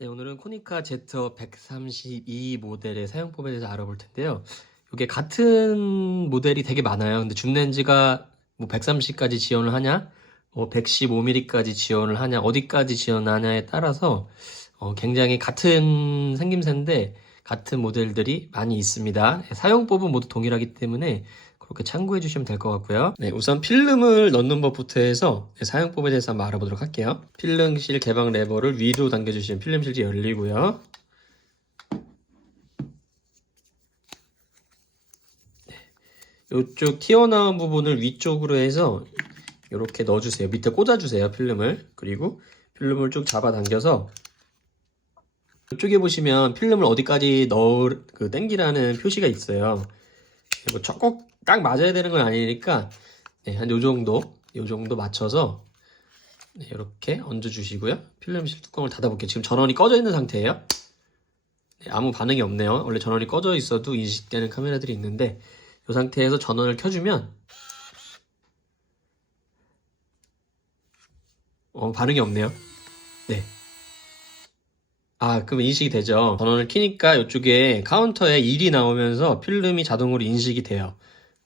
네, 오늘은 코니카 Z132 모델의 사용법에 대해서 알아볼 텐데요. 이게 같은 모델이 되게 많아요. 근데 줌 렌즈가 뭐 130까지 지원을 하냐, 뭐 115mm까지 지원을 하냐, 어디까지 지원하냐에 따라서 어, 굉장히 같은 생김새인데 같은 모델들이 많이 있습니다. 네, 사용법은 모두 동일하기 때문에 그렇게 참고해 주시면 될 것 같고요. 네, 우선 필름을 넣는 법부터 해서 네, 사용법에 대해서 한번 알아보도록 할게요. 필름실 개방 레버를 위로 당겨주시면 필름실이 열리고요. 네, 이쪽 튀어나온 부분을 위쪽으로 해서 이렇게 넣어주세요. 밑에 꽂아주세요. 필름을. 그리고 필름을 쭉 잡아당겨서 이쪽에 보시면 필름을 어디까지 넣을 그 땡기라는 표시가 있어요. 뭐꼭딱 맞아야 되는 건 아니니까 네, 한요 정도 요 정도 맞춰서 네, 이렇게 얹어 주시고요. 필름실 뚜껑을 닫아 볼게요. 지금 전원이 꺼져 있는 상태예요. 네, 아무 반응이 없네요. 원래 전원이 꺼져 있어도 인식되는 카메라들이 있는데 이 상태에서 전원을 켜주면 어, 반응이 없네요. 네. 아, 그럼 인식이 되죠. 전원을 켜니까 이쪽에 카운터에 1이 나오면서 필름이 자동으로 인식이 돼요.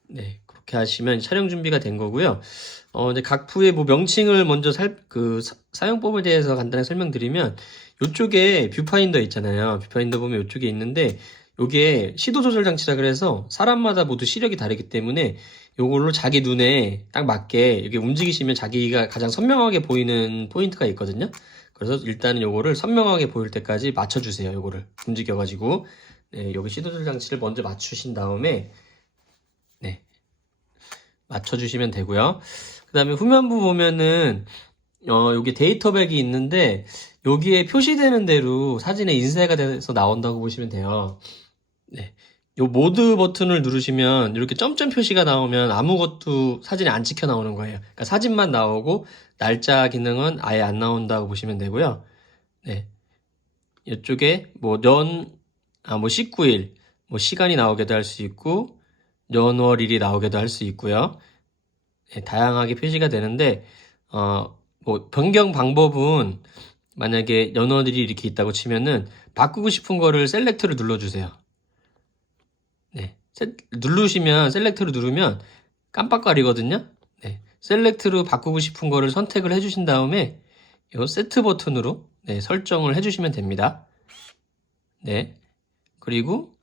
네, 그렇게 하시면 촬영 준비가 된 거고요. 어, 이제 각 부의 뭐 명칭을 먼저 살, 그 사- 사용법에 대해서 간단하게 설명드리면 이쪽에 뷰파인더 있잖아요. 뷰파인더 보면 이쪽에 있는데 요게 시도 조절 장치라 그래서 사람마다 모두 시력이 다르기 때문에 요걸로 자기 눈에 딱 맞게 이렇게 움직이시면 자기가 가장 선명하게 보이는 포인트가 있거든요. 그래서 일단은 요거를 선명하게 보일 때까지 맞춰주세요. 요거를 움직여가지고 네, 여기 시도 조절 장치를 먼저 맞추신 다음에 네 맞춰주시면 되고요. 그 다음에 후면부 보면은 어 여기 데이터백이 있는데 여기에 표시되는 대로 사진에 인쇄가 돼서 나온다고 보시면 돼요. 네. 요 모드 버튼을 누르시면 이렇게 점점 표시가 나오면 아무것도 사진에 안 찍혀 나오는 거예요. 그러니까 사진만 나오고 날짜 기능은 아예 안 나온다고 보시면 되고요. 네. 이쪽에 뭐 연, 아, 뭐 19일, 뭐 시간이 나오게도 할 수 있고, 연월일이 나오게도 할 수 있고요. 네, 다양하게 표시가 되는데, 어, 뭐 변경 방법은 만약에 연월일이 이렇게 있다고 치면은 바꾸고 싶은 거를 셀렉트를 눌러주세요. 네. 세- 누르시면 셀렉트를 누르면 깜빡거리거든요. 네. 셀렉트로 바꾸고 싶은 거를 선택을 해주신 다음에 이 세트 버튼으로 네, 설정을 해주시면 됩니다. 네. 그리고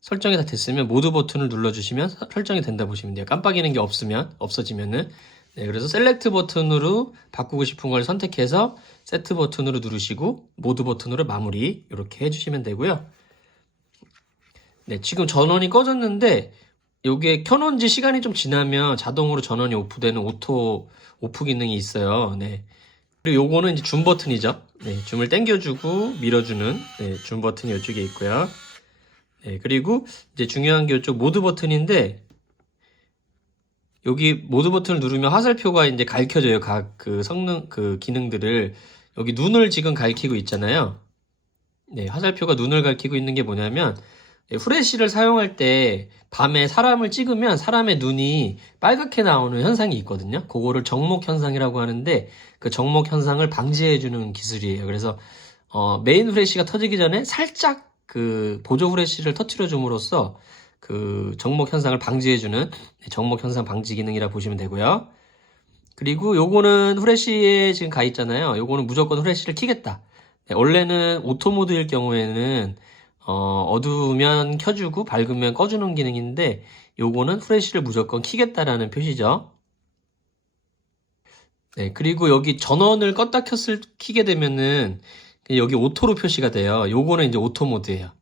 설정이 다 됐으면 모드 버튼을 눌러주시면 서- 설정이 된다 보시면 돼요. 깜빡이는 게 없으면 없어지면은 네, 그래서 셀렉트 버튼으로 바꾸고 싶은 걸 선택해서 세트 버튼으로 누르시고 모드 버튼으로 마무리 이렇게 해주시면 되고요. 네, 지금 전원이 꺼졌는데 요게 켜놓은 지 시간이 좀 지나면 자동으로 전원이 오프되는 오토 오프 기능이 있어요. 네. 그리고 요거는 이제 줌 버튼이죠. 네, 줌을 당겨주고 밀어주는 네, 줌 버튼이 이쪽에 있고요. 네, 그리고 이제 중요한 게 이쪽 모드 버튼인데 여기 모드 버튼을 누르면 화살표가 이제 가르쳐져요. 각 그 성능 그 기능들을 여기 눈을 지금 가리키고 있잖아요. 네, 화살표가 눈을 가리키고 있는 게 뭐냐면 예, 후레쉬를 사용할 때 밤에 사람을 찍으면 사람의 눈이 빨갛게 나오는 현상이 있거든요. 그거를 정목 현상이라고 하는데 그 정목 현상을 방지해 주는 기술이에요. 그래서 어, 메인 후레쉬가 터지기 전에 살짝 그 보조 후레쉬를 터트려 줌으로써 그 정목 현상을 방지해 주는 정목 현상 방지 기능이라 보시면 되고요. 그리고 요거는 후레쉬에 지금 가 있잖아요. 요거는 무조건 후레쉬를 켜겠다. 네, 원래는 오토 모드일 경우에는 어, 어두우면 켜주고 밝으면 꺼주는 기능인데 요거는 후레쉬를 무조건 켜겠다라는 표시죠. 네, 그리고 여기 전원을 껐다 켰을 켜게 되면은 여기 오토로 표시가 돼요. 요거는 이제 오토 모드예요.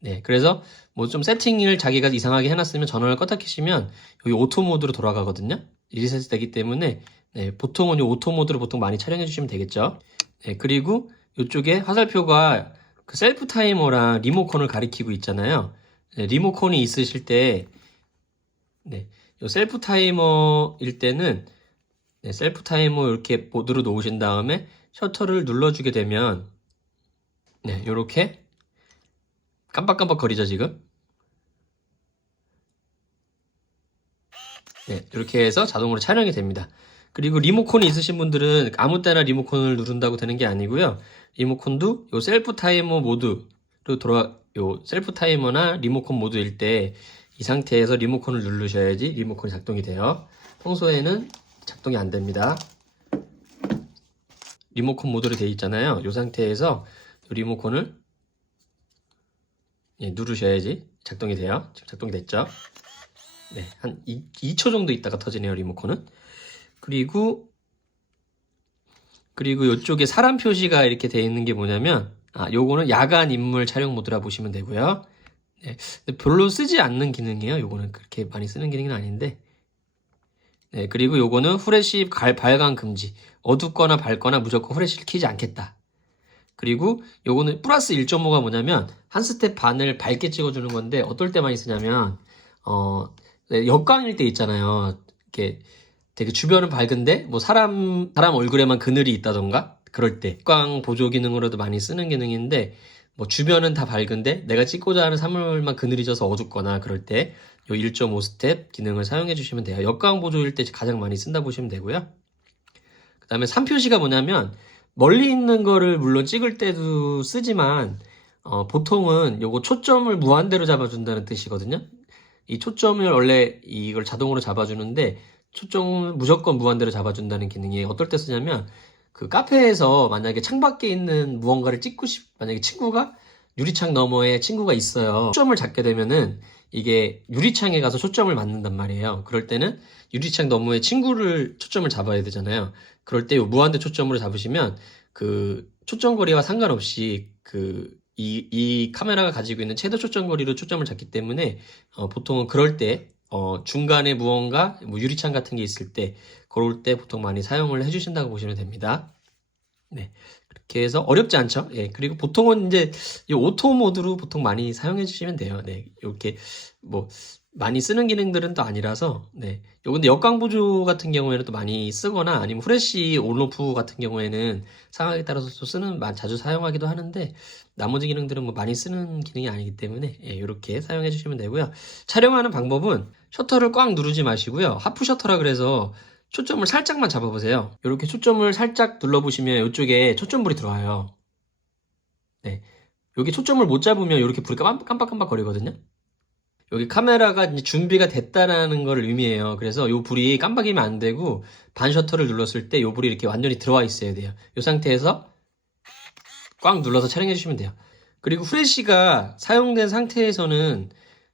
네, 그래서 뭐 좀 세팅을 자기가 이상하게 해놨으면 전원을 껐다 켜시면 여기 오토 모드로 돌아가거든요. 리셋이 되기 때문에 네, 보통은 이 오토 모드로 보통 많이 촬영해 주시면 되겠죠. 네, 그리고 이쪽에 화살표가 그 셀프 타이머랑 리모컨을 가리키고 있잖아요. 네, 리모컨이 있으실 때, 네, 요 셀프 타이머일 때는 네, 셀프 타이머 이렇게 모드로 놓으신 다음에 셔터를 눌러주게 되면, 네, 요렇게 깜빡깜빡 거리죠 지금. 네, 이렇게 해서 자동으로 촬영이 됩니다. 그리고 리모컨이 있으신 분들은 아무 때나 리모컨을 누른다고 되는 게 아니고요. 리모컨도 요 셀프 타이머 모드로 돌아 요 셀프 타이머나 리모컨 모드일 때 이 상태에서 리모컨을 누르셔야지 리모컨이 작동이 돼요. 평소에는 작동이 안 됩니다. 리모컨 모드로 되어 있잖아요. 이 상태에서 이 리모컨을 예, 누르셔야지 작동이 돼요. 지금 작동이 됐죠? 네, 한 2, 2초 정도 있다가 터지네요, 리모컨은. 그리고 그리고 이쪽에 사람 표시가 이렇게 되어 있는 게 뭐냐면 아, 요거는 야간 인물 촬영 모드라 보시면 되고요. 네, 별로 쓰지 않는 기능이에요. 요거는 그렇게 많이 쓰는 기능은 아닌데. 네, 그리고 요거는 후레쉬 갈- 발광 금지. 어둡거나 밝거나 무조건 후레쉬를 켜지 않겠다. 그리고 요거는 플러스 1.5가 뭐냐면 한 스텝 반을 밝게 찍어주는 건데 어떨 때 많이 쓰냐면 어 네, 역광일 때 있잖아요. 이렇게 되게 주변은 밝은데 뭐 사람 사람 얼굴에만 그늘이 있다던가 그럴 때 역광 보조 기능으로도 많이 쓰는 기능인데 뭐 주변은 다 밝은데 내가 찍고자 하는 사물만 그늘이 져서 어둡거나 그럴 때 요 1.5 스텝 기능을 사용해 주시면 돼요. 역광 보조일 때 가장 많이 쓴다 보시면 되고요. 그 다음에 3표시가 뭐냐면 멀리 있는 거를 물론 찍을 때도 쓰지만 어, 보통은 요거 초점을 무한대로 잡아준다는 뜻이거든요. 이 초점을 원래 이걸 자동으로 잡아주는데 초점을 무조건 무한대로 잡아준다는 기능이 어떨 때 쓰냐면 그 카페에서 만약에 창밖에 있는 무언가를 찍고 싶 만약에 친구가 유리창 너머에 친구가 있어요. 초점을 잡게 되면은 이게 유리창에 가서 초점을 맞는단 말이에요. 그럴 때는 유리창 너머에 친구를 초점을 잡아야 되잖아요. 그럴 때요 무한대 초점으로 잡으시면 그 초점 거리와 상관없이 그 이, 이 카메라가 가지고 있는 최대 초점 거리로 초점을 잡기 때문에 어, 보통은 그럴 때 어, 중간에 무언가 뭐 유리창 같은 게 있을 때 그럴 때 보통 많이 사용을 해주신다고 보시면 됩니다. 네. 그렇게 해서 어렵지 않죠? 예. 그리고 보통은 이제 이 오토 모드로 보통 많이 사용해 주시면 돼요. 네. 이렇게 뭐 많이 쓰는 기능들은 또 아니라서 네. 요 근데 역광 보조 같은 경우에는 또 많이 쓰거나 아니면 후레쉬 온오프 같은 경우에는 상황에 따라서 또 쓰는 마- 자주 사용하기도 하는데 나머지 기능들은 뭐 많이 쓰는 기능이 아니기 때문에 예, 이렇게 사용해 주시면 되고요. 촬영하는 방법은 셔터를 꽉 누르지 마시고요. 하프 셔터라 그래서 초점을 살짝만 잡아보세요. 이렇게 초점을 살짝 눌러보시면 이쪽에 초점불이 들어와요. 네. 여기 초점을 못 잡으면 이렇게 불이 깜- 깜빡깜빡 거리거든요. 여기 카메라가 이제 준비가 됐다라는 걸 의미해요. 그래서 이 불이 깜빡이면 안 되고 반 셔터를 눌렀을 때 이 불이 이렇게 완전히 들어와 있어야 돼요. 이 상태에서 꽉 눌러서 촬영해 주시면 돼요. 그리고 후레쉬가 사용된 상태에서는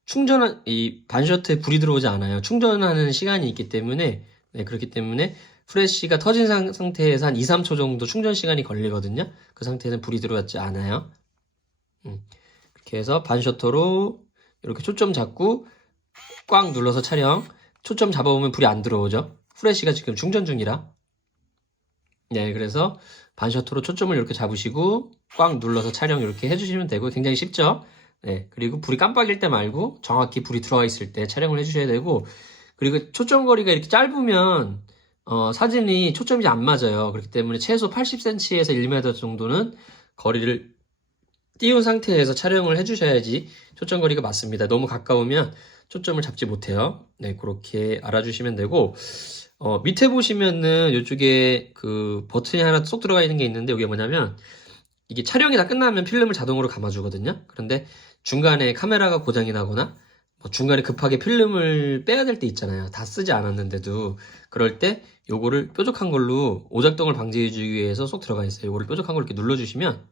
충전한 이 반셔터에 불이 들어오지 않아요. 충전하는 시간이 있기 때문에 네, 그렇기 때문에 후레쉬가 터진 상, 상태에서 한 2, 3초 정도 충전 시간이 걸리거든요. 그 상태에는 불이 들어왔지 않아요. 음, 이렇게 해서 반셔터로 이렇게 초점 잡고 꽉 눌러서 촬영. 초점 잡아보면 불이 안 들어오죠. 후레쉬가 지금 충전 중이라. 네, 그래서 반셔터로 초점을 이렇게 잡으시고 꽉 눌러서 촬영 이렇게 해주시면 되고 굉장히 쉽죠. 네, 그리고 불이 깜빡일 때 말고 정확히 불이 들어와 있을 때 촬영을 해주셔야 되고 그리고 초점 거리가 이렇게 짧으면 어, 사진이 초점이 안 맞아요. 그렇기 때문에 최소 80cm에서 1m 정도는 거리를 띄운 상태에서 촬영을 해주셔야지 초점 거리가 맞습니다. 너무 가까우면 초점을 잡지 못해요. 네, 그렇게 알아주시면 되고 어, 밑에 보시면은 이쪽에 그 버튼이 하나 쏙 들어가 있는 게 있는데 이게 뭐냐면 이게 촬영이 다 끝나면 필름을 자동으로 감아주거든요. 그런데 중간에 카메라가 고장이 나거나 뭐 중간에 급하게 필름을 빼야 될 때 있잖아요. 다 쓰지 않았는데도 그럴 때 요거를 뾰족한 걸로 오작동을 방지해주기 위해서 쏙 들어가 있어요. 요거를 뾰족한 걸로 이렇게 눌러주시면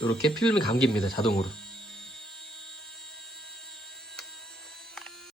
이렇게 필름이 감깁니다. 자동으로.